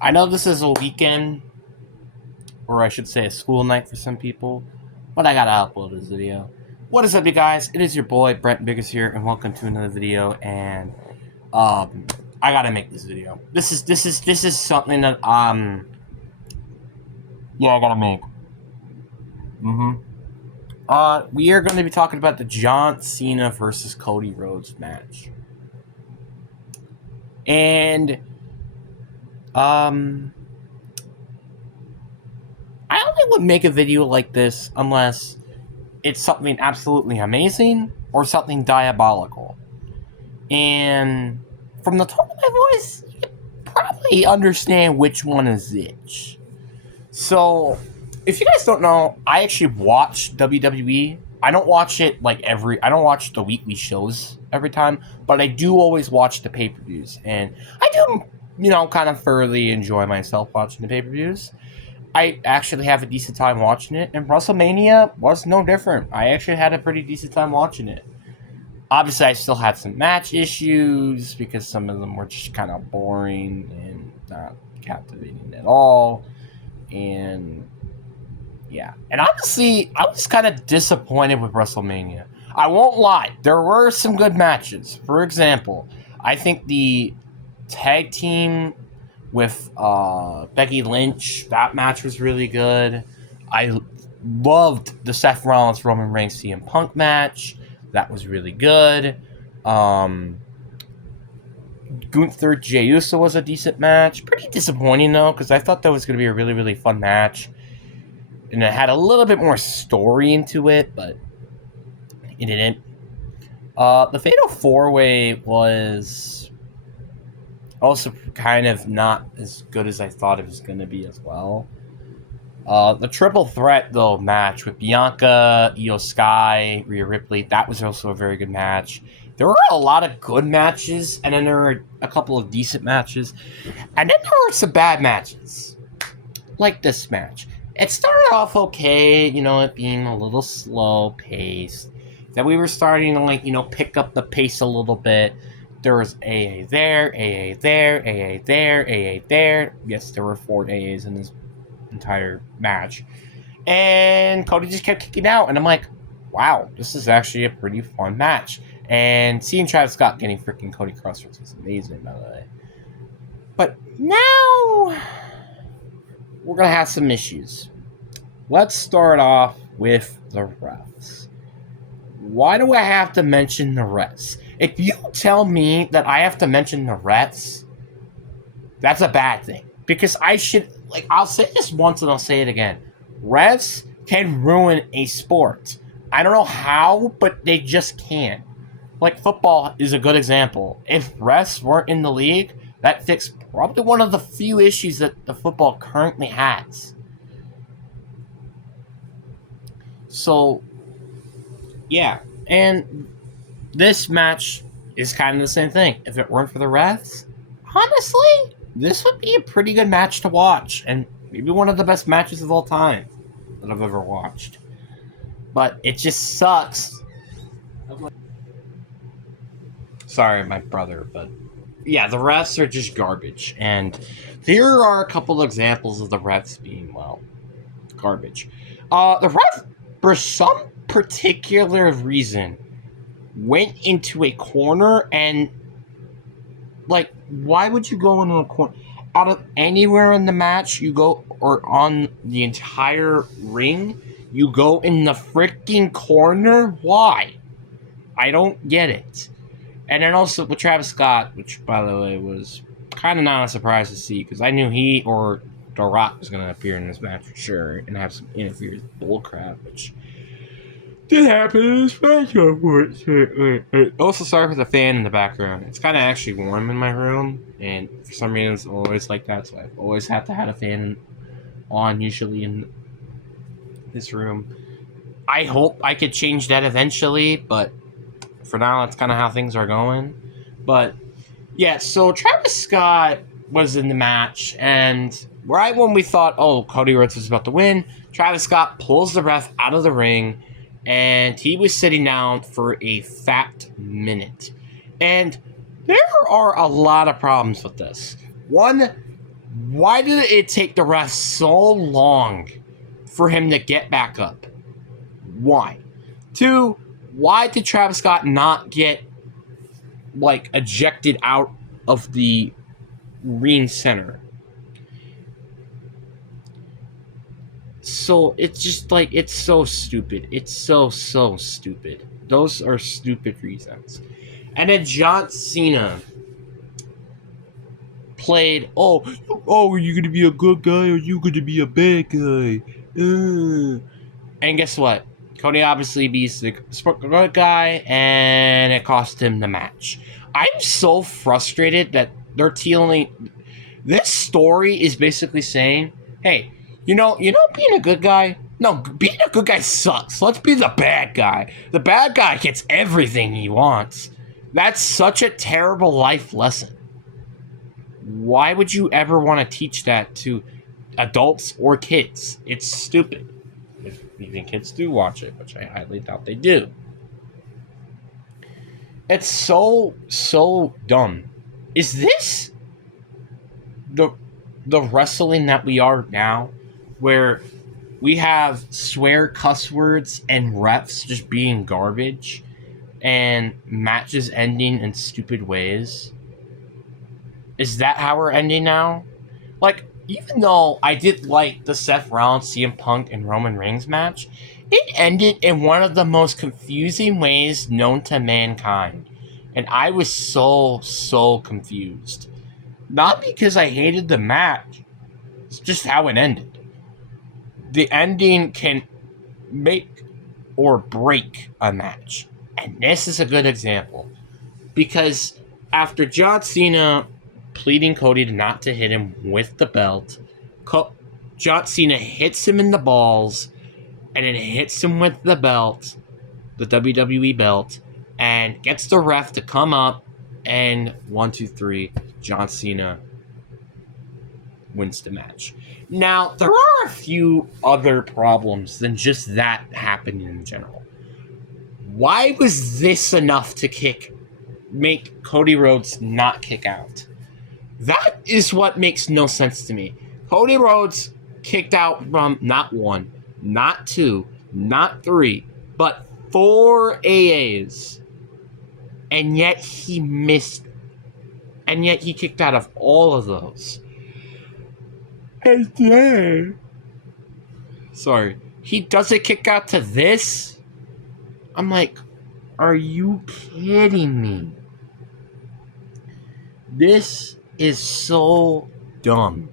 I know this is a weekend, or I should say a school night for some people, but I gotta upload this video. What is up, you guys? It is your boy Brent Biggers here, and welcome to another video. And I gotta make this video. This is something that yeah, I gotta make. We are going to be talking about the John Cena versus Cody Rhodes match, and I only would make a video like this unless it's something absolutely amazing or something diabolical. And from the tone of my voice, you can probably understand which one is which. So, if you guys don't know, I actually watch WWE. I don't watch it I don't watch the weekly shows every time, but I do always watch the pay-per-views. And I do, kind of thoroughly enjoy myself watching the pay-per-views. I actually have a decent time watching it, and WrestleMania was no different. I actually had a pretty decent time watching it. Obviously, I still had some match issues because some of them were just kind of boring and not captivating at all. And yeah, and honestly, I was kind of disappointed with WrestleMania. I won't lie, there were some good matches. For example, I think the tag team with Becky Lynch, that match was really good. I loved the Seth Rollins Roman Reigns CM Punk match. That was really good. Gunther Jey Uso was a decent match. Pretty disappointing though, because I thought that was going to be a really, really fun match. And it had a little bit more story into it, but it didn't. The Fatal 4-Way was also kind of not as good as I thought it was going to be as well. The Triple Threat, though, match with Bianca, Io Sky, Rhea Ripley, that was also a very good match. There were a lot of good matches, and then there were a couple of decent matches. And then there were some bad matches, like this match. It started off okay, it being a little slow paced. Then we were starting to pick up the pace a little bit. There was AA there, AA there, AA there, AA there. Yes, there were 4 AAs in this entire match. And Cody just kept kicking out, and I'm like, wow, this is actually a pretty fun match. And seeing Travis Scott getting freaking Cody Crossroads was amazing, by the way. But now we're going to have some issues. Let's start off with the refs. Why do I have to mention the refs? If you tell me that I have to mention the refs, that's a bad thing. Because I'll say this once and I'll say it again. Refs can ruin a sport. I don't know how, but they just can. Like football is a good example. If refs weren't in the league, that fixed probably one of the few issues that the football currently has. So, yeah. And this match is kind of the same thing. If it weren't for the refs, honestly, this would be a pretty good match to watch. And maybe one of the best matches of all time that I've ever watched. But it just sucks. Sorry, my brother, but yeah, the refs are just garbage. And here are a couple examples of the refs being, garbage. The ref, for some particular reason, went into a corner and, why would you go into a corner? Out of anywhere in the match, you go, or on the entire ring, you go in the freaking corner? Why? I don't get it. And then also with Travis Scott, which, by the way, was kind of not a surprise to see, because I knew he or The Rock was going to appear in this match for sure and have some interference bullcrap, which did happen in this match, unfortunately. Also, sorry for the fan in the background. It's kind of actually warm in my room, and for some reason it's always like that, so I've always had to have a fan on, usually in this room. I hope I could change that eventually, but for now, that's kind of how things are going. But yeah, so Travis Scott was in the match, and right when we thought, Cody Rhodes was about to win, Travis Scott pulls the ref out of the ring, and he was sitting down for a fat minute. And there are a lot of problems with this. One, Why did it take the ref so long for him to get back up? Why? 2, why did Travis Scott not get, like, ejected out of the ring center? So, it's just, like, it's so stupid. It's so stupid. Those are stupid reasons. And then John Cena played, oh, are you gonna be a good guy or are you gonna be a bad guy? And guess what? Cody obviously beats the good guy, and it cost him the match. I'm so frustrated that they're telling. This story is basically saying, hey, being a good guy. No, being a good guy sucks. Let's be the bad guy. The bad guy gets everything he wants. That's such a terrible life lesson. Why would you ever want to teach that to adults or kids? It's stupid. If even kids do watch it, which I highly doubt they do. It's so dumb. Is this the wrestling that we are now, where we have swear cuss words and refs just being garbage and matches ending in stupid ways? Is that how we're ending now? Like, even though I did like the Seth Rollins, CM Punk, and Roman Reigns match, it ended in one of the most confusing ways known to mankind. And I was so confused. Not because I hated the match, it's just how it ended. The ending can make or break a match. And this is a good example. Because after John Cena pleading Cody not to hit him with the belt, John Cena hits him in the balls and then hits him with the belt, the WWE belt, and gets the ref to come up, and 1, 2, 3, John Cena wins the match. Now, there are a few other problems than just that happening in general. Why was this enough to make Cody Rhodes not kick out? That is what makes no sense to me. Cody Rhodes kicked out from not 1, not 2, not 3, but 4 AAs. And yet he missed. And yet he kicked out of all of those. And then, he doesn't kick out to this? I'm like, are you kidding me? This is so dumb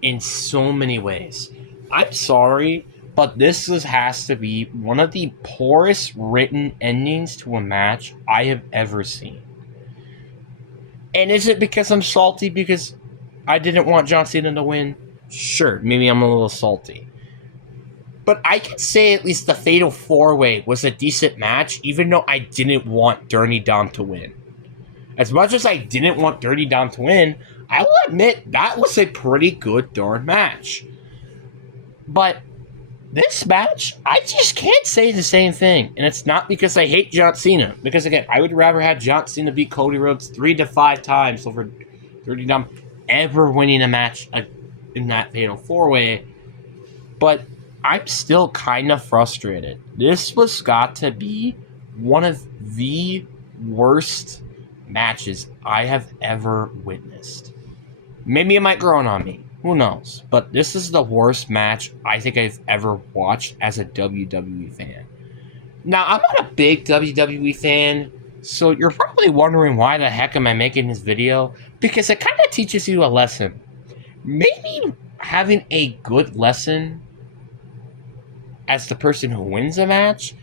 in so many ways. I'm sorry, but this has to be one of the poorest written endings to a match I have ever seen. And is it because I'm salty because I didn't want John Cena to win? Sure, maybe I'm a little salty. But I can say at least the Fatal 4-Way was a decent match, even though I didn't want Dirty Dom to win. As much as I didn't want Dirty Dom to win, I will admit that was a pretty good darn match. But this match, I just can't say the same thing. And it's not because I hate John Cena. Because again, I would rather have John Cena beat Cody Rhodes 3 to 5 times over Dirty Dom ever winning a match in that Fatal 4-Way. But I'm still kind of frustrated. This was got to be one of the worst matches I have ever witnessed. Maybe it might grow on me. Who knows? But this is the worst match I think I've ever watched as a WWE fan. Now, I'm not a big WWE fan, so you're probably wondering why the heck am I making this video? Because it kind of teaches you a lesson. Maybe having a good lesson as the person who wins a match,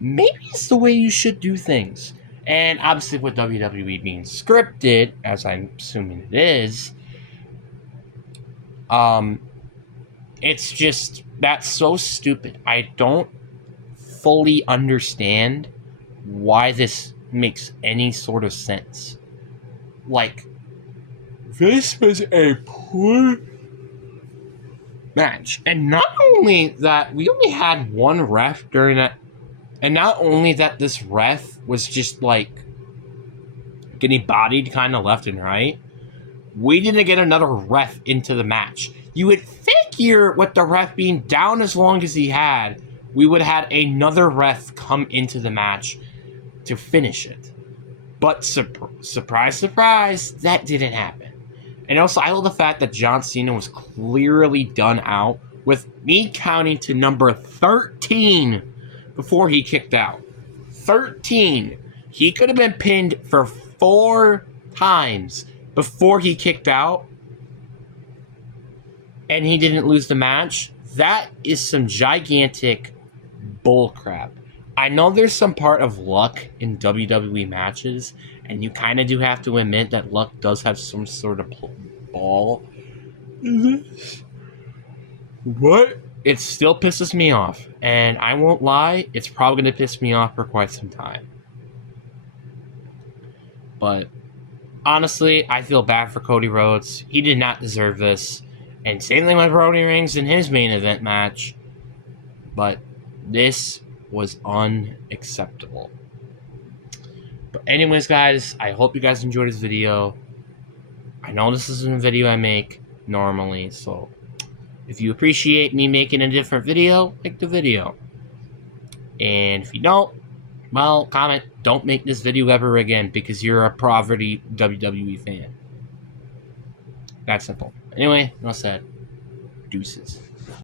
maybe it's the way you should do things. And obviously with WWE being scripted, as I'm assuming it is, it's just, that's so stupid. I don't fully understand why this makes any sort of sense. Like, this was a poor match. And not only that, we only had one ref during that, and not only that, this ref was just like getting bodied kind of left and right. we didn't get another ref into the match. You would figure with the ref being down as long as he had, we would have had another ref come into the match to finish it. But surprise, surprise, that didn't happen. And also, I love the fact that John Cena was clearly done out with me counting to number 13 before he kicked out. 13. He could have been pinned for 4 times before he kicked out, and he didn't lose the match. That is some gigantic bullcrap. I know there's some part of luck in WWE matches, and you kind of do have to admit that luck does have some sort of ball. What? It still pisses me off, and I won't lie, it's probably going to piss me off for quite some time. But honestly, I feel bad for Cody Rhodes. He did not deserve this. And same thing with Roman Reigns in his main event match. But this was unacceptable. But anyways, guys, I hope you guys enjoyed this video. I know this isn't a video I make normally, so if you appreciate me making a different video, like the video. And if you don't, well, comment, don't make this video ever again because you're a poverty WWE fan. That's simple. Anyway, enough said. Deuces.